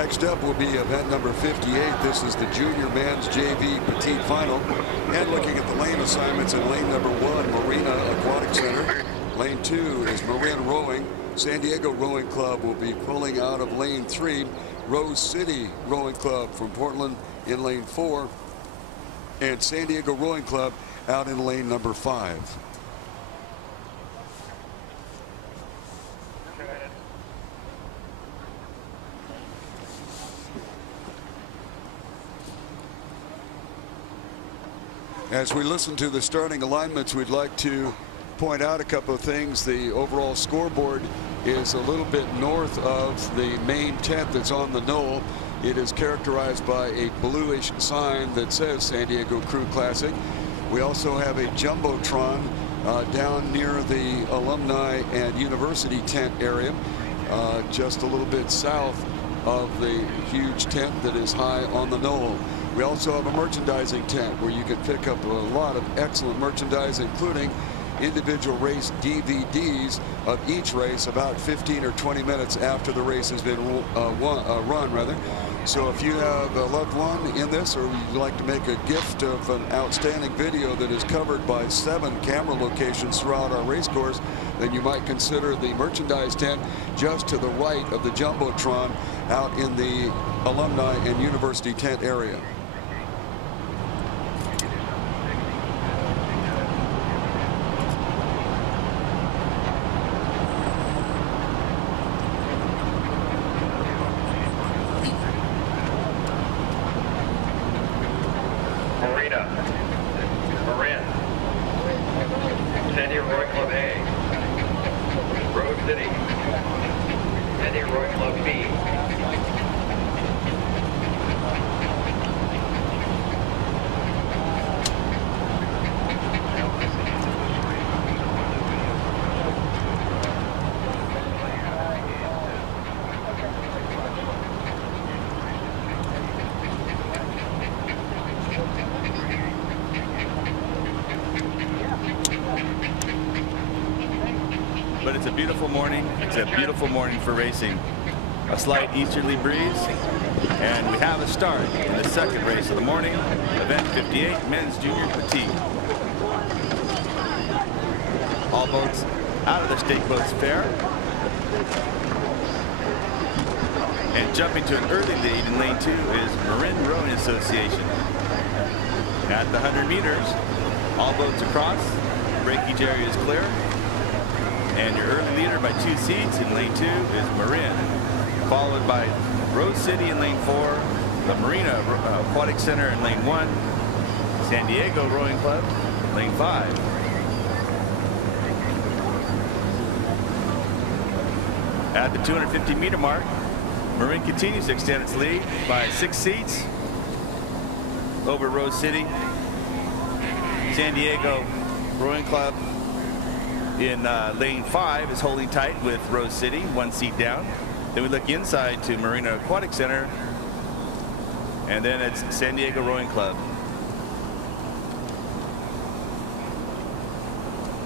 Next up will be event number 58. This is the junior men's JV Petite final. And looking at the lane assignments in lane number 1, Marina Aquatic Center. Lane 2 is Marin Rowing. San Diego Rowing Club will be pulling out of lane 3. Rose City Rowing Club from Portland in lane 4. And San Diego Rowing Club out in lane number 5. As we listen to the starting alignments, we'd like to point out a couple of things. The overall scoreboard is a little bit north of the main tent that's on the knoll. It is characterized by a bluish sign that says San Diego Crew Classic. We also have a Jumbotron down near the alumni and university tent area, just a little bit south of the huge tent that is high on the knoll. We also have a merchandising tent where you can pick up a lot of excellent merchandise, including individual race DVDs of each race about 15 or 20 minutes after the race has been run. So if you have a loved one in this, or you'd like to make a gift of an outstanding video that is covered by 7 camera locations throughout our race course, then you might consider the merchandise tent just to the right of the Jumbotron out in the alumni and university tent area. Marina, Marin, San Diego Rowing Club A, Rose City, San Diego Rowing Club B. But it's a beautiful morning. It's a beautiful morning for racing. A slight easterly breeze, and we have a start in the second race of the morning, event 58, men's junior petite. All boats out of the State Boats Fair. And jumping to an early lead in lane 2 is Marin Rowing Association. At the 100 meters, all boats across, breakage area is clear. And your early leader by 2 seats in lane 2 is Marin, followed by Rose City in lane 4, the Marina Aquatic Center in lane 1, San Diego Rowing Club lane 5. At the 250-meter mark, Marin continues to extend its lead by 6 seats over Rose City. San Diego Rowing Club in lane 5 is holding tight with Rose City, 1 seat down. Then we look inside to Marina Aquatic Center, and then it's San Diego Rowing Club.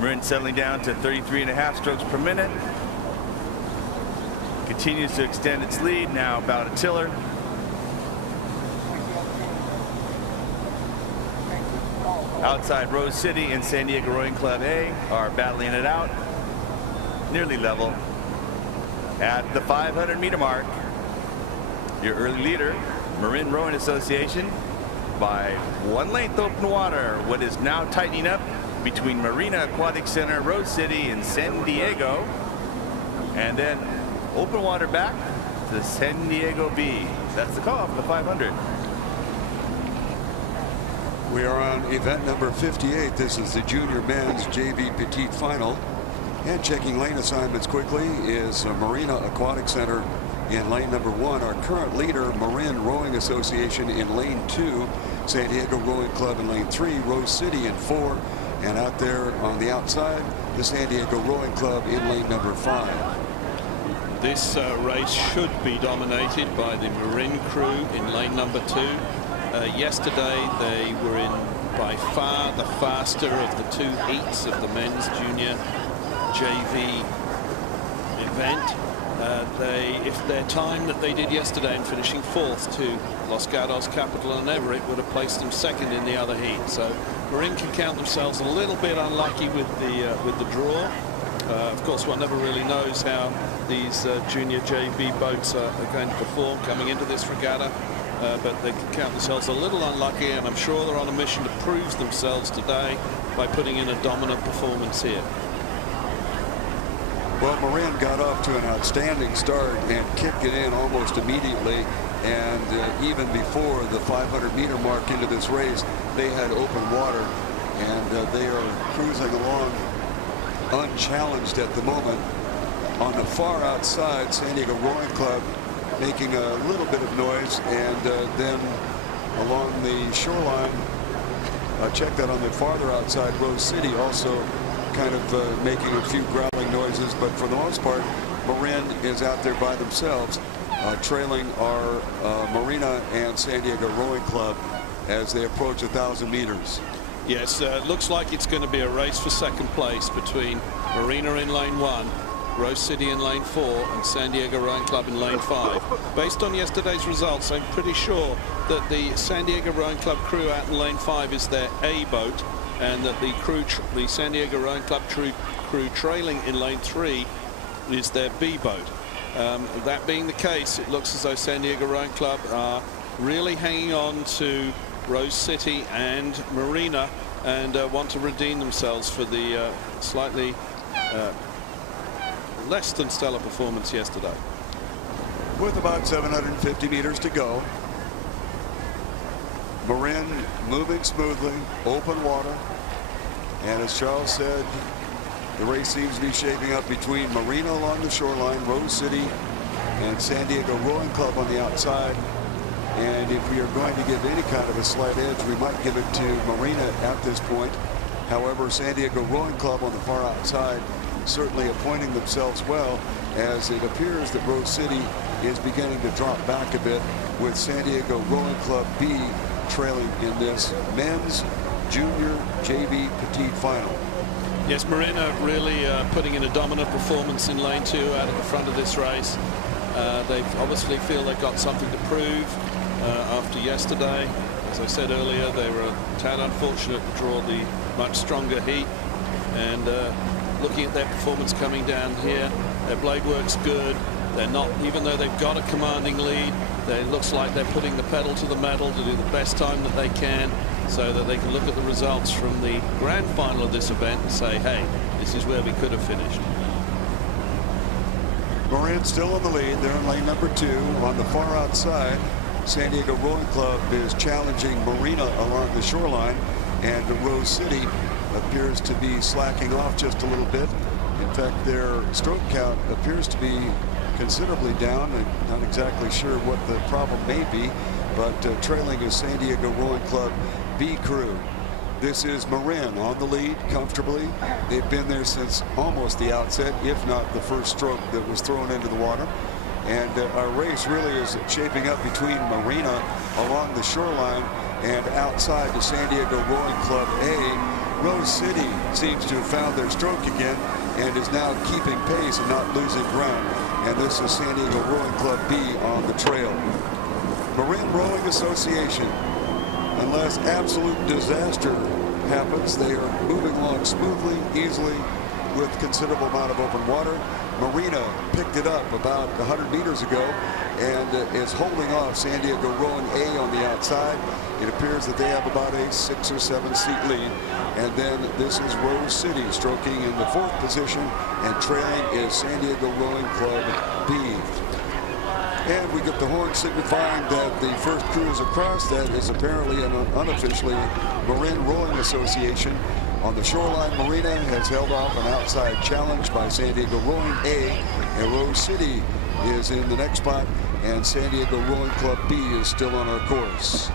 Marin settling down to 33.5 strokes per minute. Continues to extend its lead, now about a tiller. Outside Rose City and San Diego Rowing Club A are battling it out, nearly level. At the 500-meter mark, your early leader, Marin Rowing Association, by 1 length open water. What is now tightening up between Marina Aquatic Center, Rose City, and San Diego, and then open water back to San Diego B. That's the call for the 500. We are on event number 58. This is the junior men's JV Petite final. And checking lane assignments quickly is Marina Aquatic Center in lane number 1. Our current leader, Marin Rowing Association, in lane 2. San Diego Rowing Club in lane 3. Rose City in 4. And out there on the outside, the San Diego Rowing Club in lane number 5. This race should be dominated by the Marin crew in lane number 2. Yesterday they were in by far the faster of the 2 heats of the men's junior JV event. If their time that they did yesterday in finishing 4th to Los Gatos, Capital and Everett would have placed them 2nd in the other heat. So Marin can count themselves a little bit unlucky with the draw. Of course, one never really knows how these junior JV boats are going to perform coming into this regatta, but they can count themselves a little unlucky, and I'm sure they're on a mission to prove themselves today by putting in a dominant performance here. Well, Marin got off to an outstanding start and kicked it in almost immediately. And even before the 500-meter mark into this race, they had open water. And they are cruising along unchallenged at the moment. On the far outside, San Diego Rowing Club making a little bit of noise. And then along the shoreline, check that on the farther outside, Rose City also kind of making a few growling noises, but for the most part, Marin is out there by themselves, trailing our Marina and San Diego Rowing Club as they approach 1,000 meters. Yes, looks like it's going to be a race for 2nd place between Marina in lane 1, Rose City in lane 4, and San Diego Rowing Club in lane 5. Based on yesterday's results, I'm pretty sure that the San Diego Rowing Club crew out in lane 5 is their A boat, and that the San Diego Rowing Club crew trailing in lane 3 is their B boat. That being the case, it looks as though San Diego Rowing Club are really hanging on to Rose City and Marina, and want to redeem themselves for the slightly less than stellar performance yesterday. With about 750 meters to go, Marin moving smoothly, open water, and as Charles said, the race seems to be shaping up between Marina along the shoreline, Rose City, and San Diego Rowing Club on the outside. And if we are going to give any kind of a slight edge, we might give it to Marina at this point. However, San Diego Rowing Club on the far outside certainly appointing themselves well, as it appears that Rose City is beginning to drop back a bit, with San Diego Rowing Club B trailing in this men's junior JV Petite final. Yes, Marina really putting in a dominant performance in lane 2 out at the front of this race. They obviously feel they've got something to prove after yesterday. As I said earlier, they were a tad unfortunate to draw the much stronger heat, and looking at their performance coming down here, their blade work's good. They're not, even though they've got a commanding lead, it looks like they're putting the pedal to the metal to do the best time that they can, so that they can look at the results from the grand final of this event and say, hey, this is where we could have finished. Marin still in the lead. They're in lane number 2. On the far outside, San Diego Rowing Club is challenging Marina along the shoreline, and Rose City appears to be slacking off just a little bit. In fact, their stroke count appears to be considerably down. I'm not exactly sure what the problem may be, but trailing is San Diego Rowing Club B crew. This is Marin on the lead comfortably. They've been there since almost the outset, if not the first stroke that was thrown into the water. And our race really is shaping up between Marina along the shoreline and outside the San Diego Rowing Club A. Rose City seems to have found their stroke again and is now keeping pace and not losing ground. And this is San Diego Rowing Club B on the trail. Marin Rowing Association, unless absolute disaster happens, they are moving along smoothly, easily, with considerable amount of open water. Marina picked it up about 100 meters ago and is holding off San Diego Rowing A on the outside. It appears that they have about a 6 or 7 seat lead. And then this is Rose City stroking in the 4th position, and trailing is San Diego Rowing Club B. And we get the horn signifying that the first cruise across. That is apparently and unofficially Marin Rowing Association. On the shoreline, Marina has held off an outside challenge by San Diego Rowing A, and Rose City is in the next spot, and San Diego Rowing Club B is still on our course.